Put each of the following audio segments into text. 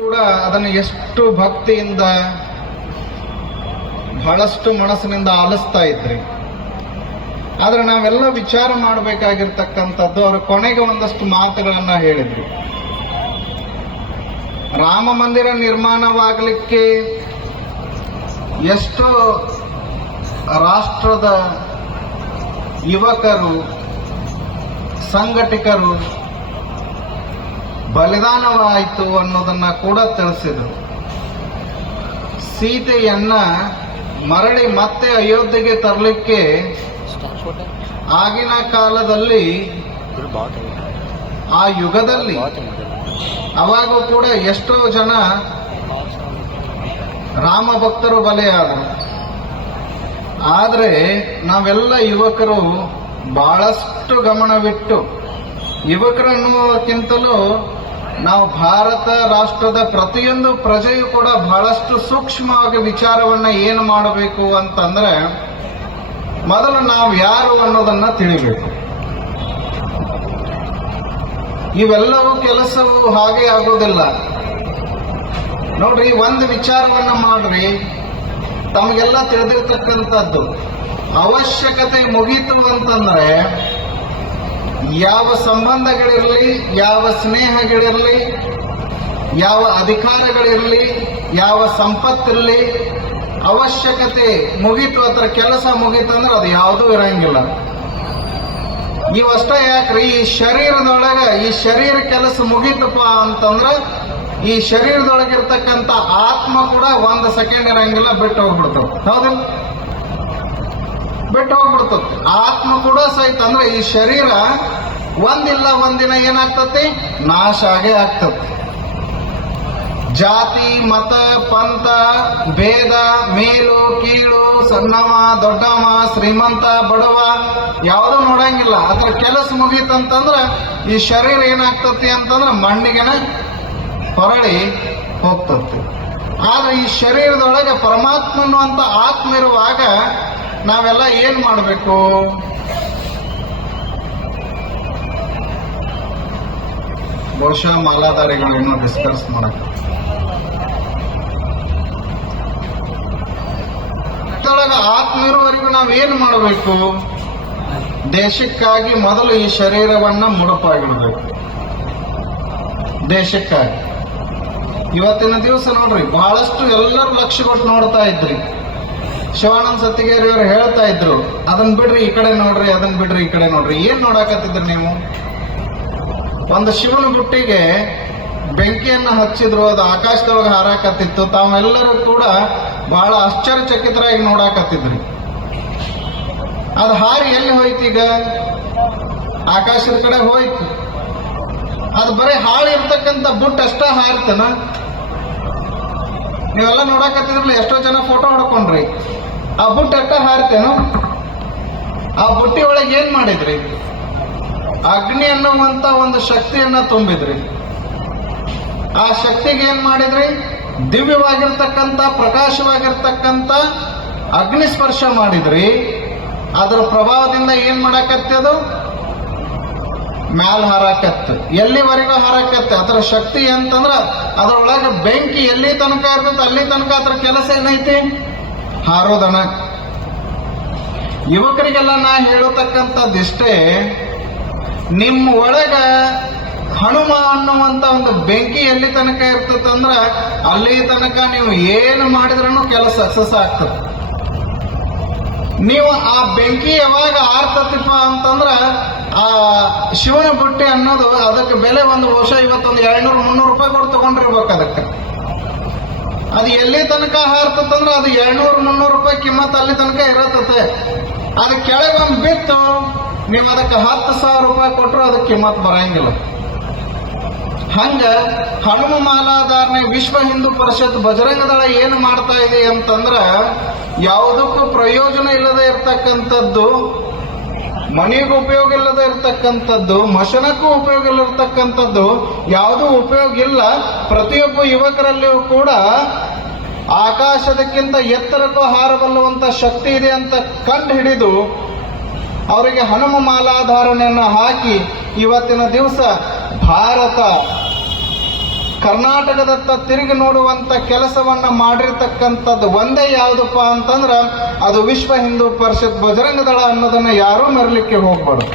ಕೂಡ ಅದನ್ನು ಎಷ್ಟು ಭಕ್ತಿಯಿಂದ ಬಹಳಷ್ಟು ಮನಸ್ಸಿನಿಂದ ಆಲಿಸ್ತಾ ಇದ್ರಿ. ಆದ್ರೆ ನಾವೆಲ್ಲ ವಿಚಾರ ಮಾಡಬೇಕಾಗಿರ್ತಕ್ಕಂಥದ್ದು, ಅವರ ಕೊನೆಗೆ ಒಂದಷ್ಟು ಮಾತುಗಳನ್ನ ಹೇಳಿದ್ರು. ರಾಮ ಮಂದಿರ ನಿರ್ಮಾಣವಾಗಲಿಕ್ಕೆ ಎಷ್ಟೋ ರಾಷ್ಟ್ರದ ಯುವಕರು, ಸಂಘಟಕರು ಬಲಿದಾನವಾಯಿತು ಅನ್ನೋದನ್ನ ಕೂಡ ತಿಳಿಸಿದರು. ಸೀತೆಯನ್ನ ಮರಳಿ ಮತ್ತೆ ಅಯೋಧ್ಯೆಗೆ ತರಲಿಕ್ಕೆ ಆಗಿನ ಕಾಲದಲ್ಲಿ, ಆ ಯುಗದಲ್ಲಿ ಅವಾಗೂ ಕೂಡ ಎಷ್ಟೋ ಜನ ರಾಮ ಭಕ್ತರು ಬಲಿಯಾದರು. ಆದರೆ ನಾವೆಲ್ಲ ಯುವಕರು ಬಹಳಷ್ಟು ಗಮನವಿಟ್ಟು, ಯುವಕರು ಅನ್ನುವುದಕ್ಕಿಂತಲೂ ನಾವು ಭಾರತ ರಾಷ್ಟ್ರದ ಪ್ರತಿಯೊಂದು ಪ್ರಜೆಯು ಕೂಡ ಬಹಳಷ್ಟು ಸೂಕ್ಷ್ಮವಾಗಿ ವಿಚಾರವನ್ನ ಏನು ಮಾಡಬೇಕು ಅಂತಂದ್ರೆ, ಮೊದಲು ನಾವು ಯಾರು ಅನ್ನೋದನ್ನ ತಿಳಿಬೇಕು. ಇವೆಲ್ಲವೂ ಕೆಲಸವು ಹಾಗೆ ಆಗೋದಿಲ್ಲ. ನೋಡ್ರಿ, ಒಂದು ವಿಚಾರವನ್ನ ಮಾಡ್ರಿ, ತಮಗೆಲ್ಲ ತಿಳಿದಿರ್ತಕ್ಕಂಥದ್ದು, ಅವಶ್ಯಕತೆ ಮುಗೀತು ಅಂತಂದ್ರೆ ಯಾವ ಸಂಬಂಧಗಳಿರಲಿ, ಯಾವ ಸ್ನೇಹಗಳಿರಲಿ, ಯಾವ ಅಧಿಕಾರಗಳಿರಲಿ, ಯಾವ ಸಂಪತ್ತಿರಲಿ, ಅವಶ್ಯಕತೆ ಮುಗೀತು, ಅದರ ಕೆಲಸ ಮುಗೀತು ಅಂದ್ರೆ ಅದು ಯಾವುದೂ ಇರಂಗಿಲ್ಲ. ಇವಷ್ಟೇ ಯಾಕ್ರಿ, ಈ ಶರೀರದೊಳಗೆ ಈ ಶರೀರ ಕೆಲಸ ಮುಗೀತಪ್ಪ ಅಂತಂದ್ರೆ ಈ ಶರೀರದೊಳಗಿರ್ತಕ್ಕಂಥ ಆತ್ಮ ಕೂಡ ಒಂದು ಸೆಕೆಂಡ್ ಇರಂಗಿಲ್ಲ, ಬಿಟ್ಟು ಹೋಗ್ಬಿಡ್ತಾವ. ಹೌದಿಲ್ಲ? ಬಿಟ್ಟು ಹೋಗ್ಬಿಡ್ತದೆ ಆತ್ಮ ಕೂಡ ಸಹಿತ. ಅಂದ್ರೆ ಈ ಶರೀರ ಒಂದಿಲ್ಲ ಒಂದಿನ ಏನಾಗ್ತತಿ, ನಾಶ ಆಗೇ ಆಗ್ತದೆ. ಜಾತಿ, ಮತ, ಪಂಥ, ಭೇದ, ಮೇಲು ಕೀಳು, ಸಣ್ಣವ ದೊಡ್ಡವ, ಶ್ರೀಮಂತ ಬಡವ ಯಾವುದೂ ನೋಡಂಗಿಲ್ಲ. ಅದ್ರ ಕೆಲಸ ಮುಗೀತಂತಂದ್ರ ಈ ಶರೀರ ಏನಾಗ್ತತಿ ಅಂತಂದ್ರ ಮಣ್ಣಿಗೆನ ಹೊರಳಿ ಹೋಗ್ತತಿ. ಆದ್ರೆ ಈ ಶರೀರದೊಳಗೆ ಪರಮಾತ್ಮ ಅನ್ನುವಂತ ಆತ್ಮ ಇರುವಾಗ ನಾವೆಲ್ಲ ಏನ್ ಮಾಡಬೇಕು? ಬಹುಶಃ ಮಾಲಾಧಾರಿಗಳೇನೋ ಡಿಸ್ಕಸ್ ಮಾಡಕ್ಕೆ ಆತ್ಮ ಇರುವವರೆಗೂ ನಾವೇನ್ ಮಾಡಬೇಕು? ದೇಶಕ್ಕಾಗಿ ಮೊದಲು ಈ ಶರೀರವನ್ನ ಮುಡುಪಾಗಿಡ್ಬೇಕು. ದೇಶಕ್ಕಾಗಿ ಇವತ್ತಿನ ದಿವಸ ನೋಡ್ರಿ, ಬಹಳಷ್ಟು ಎಲ್ಲರೂ ಲಕ್ಷ್ಯ ಕೊಟ್ಟು ನೋಡ್ತಾ ಇದ್ರಿ. ಶಿವಾನಂದ ಸತ್ತಿಗೇರಿ ಅವರು ಹೇಳ್ತಾ ಇದ್ರು, ಅದನ್ನ ಬಿಡ್ರಿ ಈ ಕಡೆ ನೋಡ್ರಿ, ಅದನ್ನ ಬಿಡ್ರಿ ಈ ಕಡೆ ನೋಡ್ರಿ. ಏನ್ ನೋಡಾಕತ್ತಿದ್ರಿ ನೀವು? ಒಂದು ಶಿವನ ಗುಟ್ಟಿಗೆ ಬೆಂಕಿಯನ್ನ ಹಚ್ಚಿದ್ರು, ಅದು ಆಕಾಶದೊಳಗೆ ಹಾರಾಕತ್ತಿತ್ತು. ತಾವೆಲ್ಲರೂ ಕೂಡ ಬಹಳ ಆಶ್ಚರ್ಯಚಕಿತರಾಗಿ ನೋಡಾಕತ್ತಿದ್ರಿ. ಅದು ಹಾರಿ ಎಲ್ಲಿ ಹೋಯ್ತೀಗ? ಆಕಾಶದ ಕಡೆ ಹೋಯ್ತು. ಅದು ಬರೀ ಹಾಳಿ ಇರ್ತಕ್ಕಂಥ ಬುಟ್ ಅಷ್ಟ ಹಾರ್ತನ. ನೀವೆಲ್ಲ ನೋಡಾಕತ್ತಿದ್ರಲ್ಲ, ಎಷ್ಟೋ ಜನ ಫೋಟೋ ಹೊಡ್ಕೊಂಡ್ರಿ. ಆ ಬುಟ್ಟ ಅಟ್ಟ ಹಾರ್ತೇನು? ಆ ಬುಟ್ಟಿ ಒಳಗೆ ಏನ್ ಮಾಡಿದ್ರಿ? ಅಗ್ನಿ ಅನ್ನುವಂತ ಒಂದು ಶಕ್ತಿಯನ್ನ ತುಂಬಿದ್ರಿ. ಆ ಶಕ್ತಿಗೆ ಏನ್ ಮಾಡಿದ್ರಿ? ದಿವ್ಯವಾಗಿರ್ತಕ್ಕಂಥ, ಪ್ರಕಾಶವಾಗಿರ್ತಕ್ಕಂಥ ಅಗ್ನಿ ಸ್ಪರ್ಶ ಮಾಡಿದ್ರಿ. ಅದರ ಪ್ರಭಾವದಿಂದ ಏನ್ ಮಾಡಾಕತ್ತದು? ಮ್ಯಾಲ ಹಾರಾಕತ್ತು. ಎಲ್ಲಿವರೆಗೂ ಹಾರಾಕತ್ತೆ? ಅದರ ಶಕ್ತಿ ಅಂತಂದ್ರ ಅದರೊಳಗೆ ಬೆಂಕಿ ಎಲ್ಲಿ ತನಕ ಇರ್ತದೆ ಅಲ್ಲಿ ತನಕ ಅದರ ಕೆಲಸ ಏನೈತಿ? ಹಾರೋದಣ. ಯುವಕರಿಗೆಲ್ಲ ನಾ ಹೇಳತಕ್ಕಂಥದ್ದಿಷ್ಟೇ, ನಿಮ್ಮ ಒಳಗ ಹನುಮ ಅನ್ನುವಂತ ಒಂದು ಬೆಂಕಿ ಎಲ್ಲಿ ತನಕ ಇರ್ತದಂದ್ರ ಅಲ್ಲಿ ತನಕ ನೀವು ಏನು ಮಾಡಿದ್ರೂ ಕೆಲಸ ಸಕ್ಸಸ್ ಆಗ್ತದೆ. ನೀವು ಆ ಬೆಂಕಿ ಯಾವಾಗ ಆರ್ತತಿಪ್ಪ ಅಂತಂದ್ರ ಆ ಶಿವನ ಬುಟ್ಟಿ ಅನ್ನೋದು, ಅದಕ್ಕೆ ಬೆಲೆ ಒಂದು ವರ್ಷ ಇವತ್ತೊಂದು 200-300 ರೂಪಾಯಿ ಕೊಟ್ಟು ತಗೊಂಡಿರ್ಬೇಕು. ಅದಕ್ಕೆ ಅದು ಎಲ್ಲಿ ತನಕ ಹಾರ್ತದಂದ್ರ ಅದು 200-300 ರೂಪಾಯಿ ಕಿಮ್ಮತ್ ಅಲ್ಲಿ ತನಕ ಇರತ್ತೆ. ಅದ ಕೆಳಗೊಂದು ಬಿತ್ತು, ನೀವು ಅದಕ್ಕೆ 10,000 ರೂಪಾಯಿ ಕೊಟ್ಟರು ಅದಕ್ಕೆ ಕಿಮ್ಮತ್ ಬರಂಗಿಲ್ಲ. ಹಂಗ ಹನುಮ ಮಾಲಾಧಾರಣೆ ವಿಶ್ವ ಹಿಂದೂ ಪರಿಷತ್ ಬಜರಂಗ ದಳ ಏನು ಮಾಡ್ತಾ ಇದೆ ಅಂತಂದ್ರ, ಯಾವುದಕ್ಕೂ ಪ್ರಯೋಜನ ಇಲ್ಲದೆ ಇರ್ತಕ್ಕಂಥದ್ದು, ಮನೆಗೂ ಉಪಯೋಗ ಇಲ್ಲದೆ ಇರ್ತಕ್ಕಂಥದ್ದು, ಮಶನಕ್ಕೂ ಉಪಯೋಗ ಇಲ್ಲರ್ತಕ್ಕಂಥದ್ದು, ಯಾವುದೂ ಉಪಯೋಗ ಇಲ್ಲ. ಪ್ರತಿಯೊಬ್ಬ ಯುವಕರಲ್ಲಿಯೂ ಕೂಡ ಆಕಾಶದಕ್ಕಿಂತ ಎತ್ತರಕ್ಕೂ ಹಾರಬಲ್ಲುವಂತ ಶಕ್ತಿ ಇದೆ ಅಂತ ಕಂಡು ಹಿಡಿದು ಅವರಿಗೆ ಹನುಮ ಮಾಲಾಧಾರಣೆಯನ್ನು ಹಾಕಿ ಇವತ್ತಿನ ದಿವಸ ಭಾರತ ಕರ್ನಾಟಕದತ್ತ ತಿರುಗಿ ನೋಡುವಂತ ಕೆಲಸವನ್ನ ಮಾಡಿರ್ತಕ್ಕಂಥದ್ದು ಒಂದೇ ಯಾವುದಪ್ಪ ಅಂತಂದ್ರ ಅದು ವಿಶ್ವ ಹಿಂದೂ ಪರಿಷತ್ ಬಜರಂಗ ದಳ ಅನ್ನೋದನ್ನ ಯಾರೂ ಮರಲಿಕ್ಕೆ ಹೋಗ್ಬಾರ್ದು.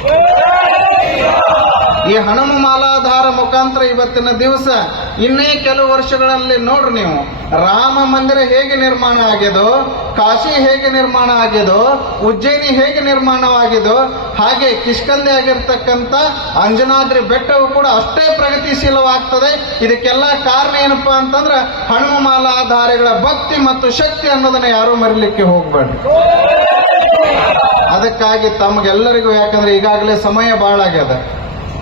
ಈ ಹನುಮ ಮಾಲಾಧಾರ ಮುಖಾಂತರ ಇವತ್ತಿನ ದಿವಸ ಇನ್ನೇ ಕೆಲವು ವರ್ಷಗಳಲ್ಲಿ ನೋಡ್ರಿ ನೀವು, ರಾಮ ಮಂದಿರ ಹೇಗೆ ನಿರ್ಮಾಣ ಆಗ್ಯದೋ, ಕಾಶಿ ಹೇಗೆ ನಿರ್ಮಾಣ ಆಗ್ಯದೋ, ಉಜ್ಜಯಿನಿ ಹೇಗೆ ನಿರ್ಮಾಣವಾಗಿದೋ, ಹಾಗೆ ಕಿಷ್ಕಂದೆ ಆಗಿರ್ತಕ್ಕಂಥ ಅಂಜನಾದ್ರಿ ಬೆಟ್ಟವು ಕೂಡ ಅಷ್ಟೇ ಪ್ರಗತಿಶೀಲವಾಗ್ತದೆ. ಇದಕ್ಕೆಲ್ಲ ಕಾರಣ ಏನಪ್ಪಾ ಅಂತಂದ್ರ ಹನುಮ ಮಾಲಾಧಾರಿಗಳ ಭಕ್ತಿ ಮತ್ತು ಶಕ್ತಿ ಅನ್ನೋದನ್ನ ಯಾರೂ ಮರಿಲಿಕ್ಕೆ ಹೋಗ್ಬೇಡ್ರಿ. ಅದಕ್ಕಾಗಿ ತಮಗೆಲ್ಲರಿಗೂ, ಯಾಕಂದ್ರೆ ಈಗಾಗಲೇ ಸಮಯ ಬಹಳ ಆಗ್ಯದ,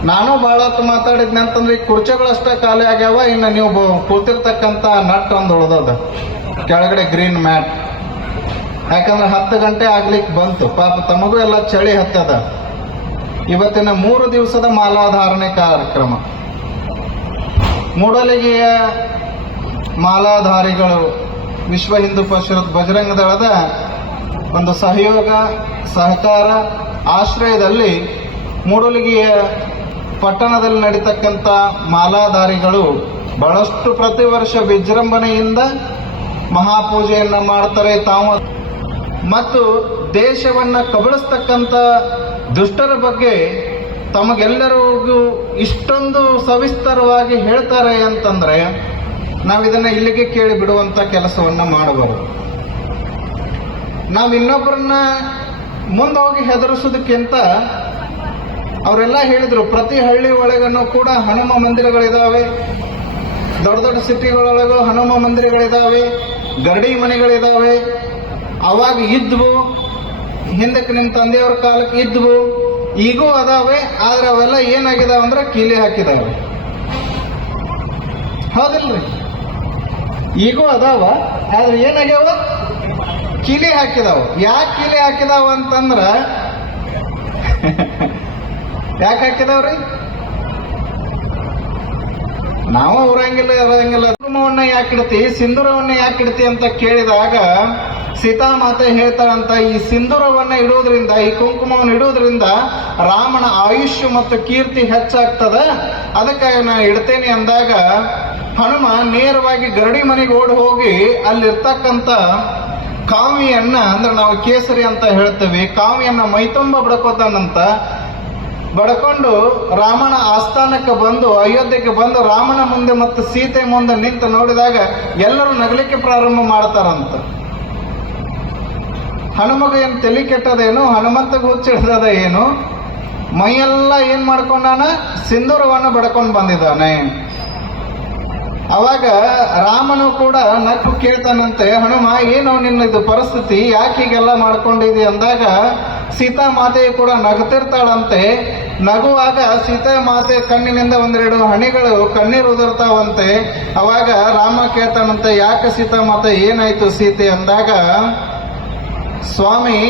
ನಾನು ಬಹಳ ಹೊತ್ತು ಮಾತಾಡಿದ್ನೆ ಅಂತಂದ್ರೆ ಈ ಕುರ್ಚೆಗಳಷ್ಟೇ ಖಾಲಿ ಆಗ್ಯಾವ, ಇನ್ನು ನೀವು ಕೂತಿರ್ತಕ್ಕಂಥ ನಟ್ ಒಂದು ಉಳ್ದದ ಕೆಳಗಡೆ ಗ್ರೀನ್ ಮ್ಯಾಟ್. ಯಾಕಂದ್ರೆ 10 ಗಂಟೆ ಆಗ್ಲಿಕ್ಕೆ ಬಂತು, ಪಾಪ ತಮಗೂ ಎಲ್ಲ ಚಳಿ ಹತ್ತದ. ಇವತ್ತಿನ 3 ದಿವಸದ ಮಾಲಾಧಾರಣೆ ಕಾರ್ಯಕ್ರಮ. ಮೂಡಲಗಿಯ ಮಾಲಾಧಾರಿಗಳು ವಿಶ್ವ ಹಿಂದೂ ಪರಿಷತ್ ಬಜರಂಗ ದಳದ ಒಂದು ಸಹಯೋಗ ಸಹಕಾರ ಆಶ್ರಯದಲ್ಲಿ ಮೂಡಲಗಿಯ ಪಟ್ಟಣದಲ್ಲಿ ನಡೀತಕ್ಕಂಥ ಮಾಲಾಧಾರಿಗಳು ಬಹಳಷ್ಟು ಪ್ರತಿ ವರ್ಷ ವಿಜೃಂಭಣೆಯಿಂದ ಮಹಾಪೂಜೆಯನ್ನ ಮಾಡ್ತಾರೆ. ತಾವು ಮತ್ತು ದೇಶವನ್ನ ಕಬಳಿಸ್ತಕ್ಕಂಥ ದುಷ್ಟರ ಬಗ್ಗೆ ತಮಗೆಲ್ಲರಿಗೂ ಇಷ್ಟೊಂದು ಸವಿಸ್ತರವಾಗಿ ಹೇಳ್ತಾರೆ ಅಂತಂದ್ರೆ ನಾವಿದನ್ನ ಇಲ್ಲಿಗೆ ಕೇಳಿ ಬಿಡುವಂತ ಕೆಲಸವನ್ನ ಮಾಡಬಹುದು. ನಾವು ಇನ್ನೊಬ್ಬರನ್ನ ಮುಂದೋಗಿ ಹೆದರಿಸೋದಕ್ಕಿಂತ ಅವರೆಲ್ಲ ಹೇಳಿದ್ರು, ಪ್ರತಿ ಹಳ್ಳಿ ಒಳಗನ್ನು ಕೂಡ ಹನುಮ ಮಂದಿರಗಳಿದಾವೆ, ದೊಡ್ಡ ದೊಡ್ಡ ಸಿಟಿಗಳೊಳಗೂ ಹನುಮ ಮಂದಿರಗಳಿದಾವೆ, ಗರಡಿ ಮನೆಗಳಿದಾವೆ. ಅವಾಗ ಇದ್ವು, ಹಿಂದಕ್ಕೆ ನಿಮ್ಮ ತಂದೆಯವ್ರ ಕಾಲಕ್ಕೆ ಇದ್ವು, ಈಗೂ ಅದಾವೆ. ಆದ್ರೆ ಅವೆಲ್ಲ ಏನಾಗಿದಾವ ಅಂದ್ರೆ ಕೀಲಿ ಹಾಕಿದಾವೆ. ಹೌದಿಲ್ರಿ? ಈಗೂ ಅದಾವ, ಆದ್ರೆ ಏನಾಗ್ಯಾವ? ಕೀಲಿ ಹಾಕಿದಾವ. ಯಾಕೆ ಕೀಲಿ ಹಾಕಿದಾವ ಅಂತಂದ್ರ ಯಾಕೆ ಹಾಕಿದಾವ್ರಿ? ನಾವು ಊರಂಗಿಲ್ಲ ಇರಂಗಿಲ್ಲ. ಕುಂಕುಮವನ್ನ ಯಾಕಿಡ್ತಿ, ಸಿಂಧೂರವನ್ನ ಯಾಕಿಡ್ತಿ ಅಂತ ಕೇಳಿದಾಗ ಸೀತಾಮಾತೆ ಹೇಳ್ತಾಳಂತ, ಈ ಸಿಂಧೂರವನ್ನ ಇಡುವುದರಿಂದ, ಈ ಕುಂಕುಮವನ್ನು ಇಡುವುದರಿಂದ ರಾಮನ ಆಯುಷ್ಯ ಮತ್ತು ಕೀರ್ತಿ ಹೆಚ್ಚಾಗ್ತದ, ಅದಕ್ಕಾಗಿ ನಾನು ಇಡ್ತೇನೆ ಅಂದಾಗ ಹನುಮ ನೇರವಾಗಿ ಗರಡಿ ಮನೆಗೆ ಓಡಿ ಹೋಗಿ ಅಲ್ಲಿರ್ತಕ್ಕಂಥ ಕಾವಿಯನ್ನ, ಅಂದ್ರೆ ನಾವು ಕೇಸರಿ ಅಂತ ಹೇಳ್ತೇವೆ, ಕಾವಿಯನ್ನ ಮೈತುಂಬ ಬಡ್ಕೋತಾನಂತ. ಬಡ್ಕೊಂಡು ರಾಮನ ಆಸ್ಥಾನಕ್ಕೆ ಬಂದು, ಅಯೋಧ್ಯೆಗೆ ಬಂದು ರಾಮನ ಮುಂದೆ ಮತ್ತು ಸೀತೆ ಮುಂದೆ ನಿಂತು ನೋಡಿದಾಗ ಎಲ್ಲರೂ ನಗಲಿಕ್ಕೆ ಪ್ರಾರಂಭ ಮಾಡ್ತಾರಂತ. ಹನುಮಗ ಏನು ತಲೆ ಕೆಟ್ಟದೇನು, ಹನುಮಂತಗೆ ಹುಚ್ಚಿಡ್ದದ ಏನು, ಮೈಯೆಲ್ಲ ಏನ್ ಮಾಡ್ಕೊಂಡಾನ, ಸಿಂಧೂರವನ್ನು ಬಡ್ಕೊಂಡು ಬಂದಿದ್ದಾನೆ. ಅವಾಗ ರಾಮನು ಕೂಡ ನಕ್ಕು ಕೇಳ್ತಾನಂತೆ, ಹನುಮ ಏನು ನಿನ್ನದು ಪರಿಸ್ಥಿತಿ, ಯಾಕೆ ಹೀಗೆಲ್ಲ ಮಾಡ್ಕೊಂಡಿದಿ ಅಂದಾಗ ಸೀತಾಮಾತೆಯು ಕೂಡ ನಗುತ್ತಿರ್ತಾಳಂತೆ. ನಗುವಾಗ ಸೀತಾಮಾತೆ ಕಣ್ಣಿನಿಂದ ಒಂದೆರಡು ಹನಿಗಳು ಕಣ್ಣೀರು ಉದುರ್ತಾವಂತೆ. ಅವಾಗ ರಾಮ ಕೇಳ್ತಾನಂತೆ, ಯಾಕೆ ಸೀತಾಮಾತೆ ಏನಾಯ್ತು ಸೀತೆ ಅಂದಾಗ, ಸ್ವಾಮಿ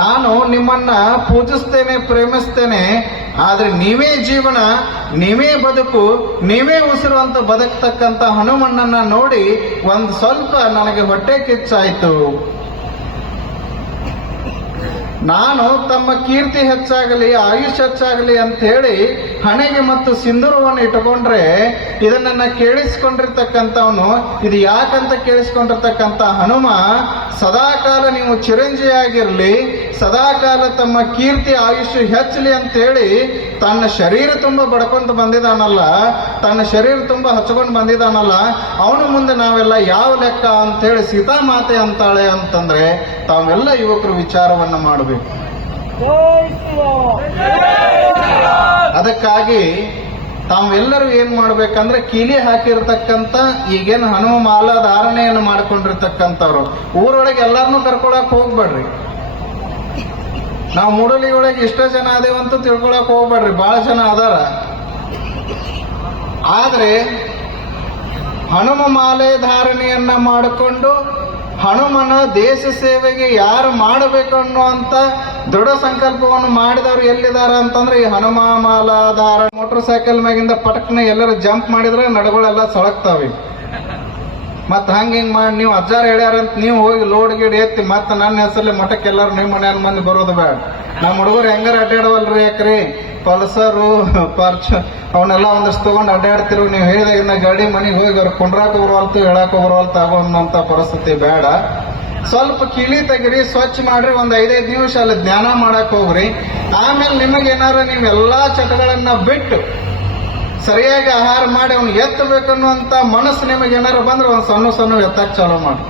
ನಾನು ನಿಮ್ಮನ್ನ ಪೂಜಿಸ್ತೇನೆ, ಪ್ರೇಮಿಸ್ತೇನೆ, ಆದ್ರೆ ನೀವೇ ಜೀವನ, ನೀವೇ ಬದುಕು, ನೀವೇ ಉಸಿರು ಅಂತ ಬದುಕ್ತಕ್ಕಂಥ ಹನುಮಣ್ಣನ್ನ ನೋಡಿ ಒಂದು ಸ್ವಲ್ಪ ನನಗೆ ಹೊಟ್ಟೆ ಕಿಚ್ಚಾಯ್ತು. ನಾನು ತಮ್ಮ ಕೀರ್ತಿ ಹೆಚ್ಚಾಗಲಿ, ಆಯುಷ್ ಹೆಚ್ಚಾಗಲಿ ಅಂತ ಹೇಳಿ ಹಣೆಗೆ ಮತ್ತು ಸಿಂಧೂರವನ್ನು ಇಟ್ಟುಕೊಂಡ್ರೆ ಇದನ್ನ ಕೇಳಿಸ್ಕೊಂಡಿರ್ತಕ್ಕಂಥವನು, ಇದು ಯಾಕಂತ ಕೇಳಿಸ್ಕೊಂಡಿರ್ತಕ್ಕಂಥ ಹನುಮ ಸದಾಕಾಲ ನೀವು ಚಿರಂಜೀವಿಯಾಗಿರ್ಲಿ, ಸದಾಕಾಲ ತಮ್ಮ ಕೀರ್ತಿ ಆಯುಷ್ ಹೆಚ್ಚಲಿ ಅಂತ ಹೇಳಿ ತನ್ನ ಶರೀರ ತುಂಬ ಬಡ್ಕೊಂತ ಬಂದಿದ್ದಾನಲ್ಲ, ತನ್ನ ಶರೀರ ತುಂಬ ಹಚ್ಕೊಂಡು ಬಂದಿದ್ದಾನಲ್ಲ, ಅವನು ಮುಂದೆ ನಾವೆಲ್ಲ ಯಾವ ಲೆಕ್ಕ ಅಂತ ಹೇಳಿ ಸೀತಾಮಾತೆ ಅಂತಾಳೆ ಅಂತಂದ್ರೆ ತಾವೆಲ್ಲ ಯುವಕರು ವಿಚಾರವನ್ನ ಮಾಡಬೇಕು. ಅದಕ್ಕಾಗಿ ತಾವೆಲ್ಲರೂ ಏನ್ ಮಾಡ್ಬೇಕಂದ್ರೆ ಕೀಲಿ ಹಾಕಿರ್ತಕ್ಕಂಥ ಈಗೇನು ಹನುಮ ಮಾಲಾ ಧಾರಣೆಯನ್ನು ಮಾಡ್ಕೊಂಡಿರ್ತಕ್ಕಂಥವ್ರು ಊರೊಳಗೆ ಎಲ್ಲಾರನ್ನೂ ಕರ್ಕೊಳಕ್ ಹೋಗ್ಬೇಡ್ರಿ. ನಾವು ಮೂಡಲಿ ಒಳಗೆ ಇಷ್ಟ ಜನ ಅದೇವಂತೂ ತಿಳ್ಕೊಳಕ್ ಹೋಗ್ಬೇಡ್ರಿ, ಬಹಳ ಜನ ಅದಾರ. ಆದ್ರೆ ಹನುಮ ಮಾಲೆ ಧಾರಣೆಯನ್ನ ಮಾಡಿಕೊಂಡು ಹನುಮನ ದೇಶ ಸೇವೆಗೆ ಯಾರು ಮಾಡಬೇಕು ಅನ್ನುವಂತ ದೃಢ ಸಂಕಲ್ಪವನ್ನು ಮಾಡಿದವರು ಎಲ್ಲಿದಾರ ಅಂತಂದ್ರೆ ಈ ಹನುಮ ಮಾಲಾಧಾರ. ಮೋಟರ್ ಸೈಕಲ್ ಮ್ಯಾಗಿಂದ ಪಟಕ್ನ ಎಲ್ಲರೂ ಜಂಪ್ ಮಾಡಿದ್ರೆ ನಡಗಳೆಲ್ಲ ಸಳಗ್ತಾವೆ. ಮತ್ ಹಂಗಿಂಗ್ ಮಾಡಿ ನೀವು ಅಜ್ಜಾರ್ ಹೇಳ್ಯಾರಂತ ನೀವು ಹೋಗಿ ಲೋಡ್ ಗಿಡ್ ಎತ್ತಿ ಮತ್ತೆ ನನ್ನ ಹೆಸರಲ್ಲಿ ಮಠಕ್ಕೆ ಎಲ್ಲರೂ ನಿಮ್ಮ ಮನೆಯ ಮಂದಿ ಬರೋದು ಬೇಡ. ನಮ್ಮ ಹುಡುಗರು ಹೆಂಗಾರ ಅಡ್ಡಾಡವಲ್ರಿ ಯಾಕ್ರಿ ಪಲ್ಸರು ಪರ್ಚ ಅವನ್ನೆಲ್ಲ ಒಂದಷ್ಟು ತಗೊಂಡು ಅಡ್ಡಾಡ್ತಿರು. ನೀವು ಹೇಳಿದಾಗ ಗಾಡಿ ಮನೆಗೆ ಹೋಗಿ ಅವ್ರು ಕುಂಡ್ರಾಕ ಬರುವಲ್ತು ಹೇಳಾಕ ಬರುವಲ್ತು ಆಗೋಂತ ಪರಿಸ್ಥಿತಿ ಬೇಡ. ಸ್ವಲ್ಪ ಕಿಳಿ ತೆಗಿರಿ, ಸ್ವಚ್ಛ ಮಾಡ್ರಿ, ಒಂದ್ 5-5 ನಿಮಿಷ ಅಲ್ಲಿ ಜ್ಞಾನ ಮಾಡಕ್ ಹೋಗ್ರಿ. ಆಮೇಲೆ ನಿಮಗೇನಾರ ನೀವೆಲ್ಲಾ ಚಟಗಳನ್ನ ಬಿಟ್ಟು ಸರಿಯಾಗಿ ಆಹಾರ ಮಾಡಿ ಅವ್ನು ಎತ್ತಬೇಕನ್ನುವಂತ ಮನಸ್ಸು ನಿಮಗೇನಾರ ಬಂದ್ರೆ ಒಂದು ಸಣ್ಣ ಎತ್ತಕ್ಕೆ ಚಾಲೂ ಮಾಡಿ.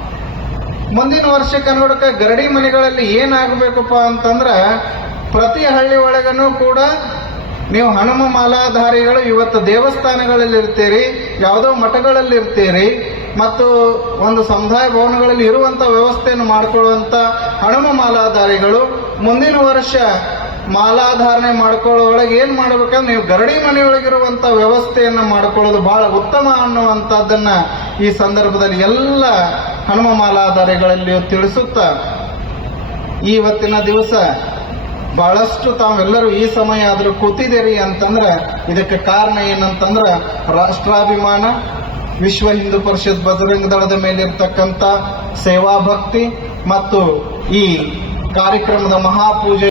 ಮುಂದಿನ ವರ್ಷಕ್ಕೆ ನೋಡಕ ಗರಡಿ ಮನೆಗಳಲ್ಲಿ ಏನಾಗಬೇಕಪ್ಪ ಅಂತಂದ್ರ ಪ್ರತಿ ಹಳ್ಳಿ ಒಳಗನು ಕೂಡ ನೀವು ಹನುಮ ಮಾಲಾಧಾರಿಗಳು ಇವತ್ತು ದೇವಸ್ಥಾನಗಳಲ್ಲಿ ಇರ್ತೀರಿ, ಯಾವುದೋ ಮಠಗಳಲ್ಲಿ ಇರ್ತೀರಿ, ಮತ್ತು ಒಂದು ಸಮುದಾಯ ಭವನಗಳಲ್ಲಿ ಇರುವಂತ ವ್ಯವಸ್ಥೆಯನ್ನು ಮಾಡಿಕೊಳ್ಳುವಂತ ಹನುಮ ಮಾಲಾಧಾರಿಗಳು ಮುಂದಿನ ವರ್ಷ ಮಾಲಾಧಾರಣೆ ಮಾಡ್ಕೊಳ್ಳೋಳಗೆ ಏನ್ ಮಾಡ್ಬೇಕಂದ್ರೆ ನೀವು ಗರಡಿ ಮನೆಯೊಳಗಿರುವಂತ ವ್ಯವಸ್ಥೆಯನ್ನ ಮಾಡ್ಕೊಳ್ಳೋದು ಬಹಳ ಉತ್ತಮ ಅನ್ನುವಂಥದ್ದನ್ನ ಈ ಸಂದರ್ಭದಲ್ಲಿ ಎಲ್ಲ ಹನುಮ ಮಾಲಾಧಾರಿಗಳಲ್ಲಿ ತಿಳಿಸುತ್ತಾ ಇವತ್ತಿನ ದಿವಸ ಬಹಳಷ್ಟು ತಾವೆಲ್ಲರೂ ಈ ಸಮಯ ಆದ್ರೂ ಕೂತಿದ್ದೀರಿ ಅಂತಂದ್ರ ಇದಕ್ಕೆ ಕಾರಣ ಏನಂತಂದ್ರ ರಾಷ್ಟ್ರಾಭಿಮಾನ, ವಿಶ್ವ ಹಿಂದೂ ಪರಿಷತ್ ಬಜರಂಗ ದಳದ ಮೇಲಿರ್ತಕ್ಕಂಥ ಸೇವಾ ಭಕ್ತಿ ಮತ್ತು ಈ ಕಾರ್ಯಕ್ರಮದ ಮಹಾಪೂಜೆ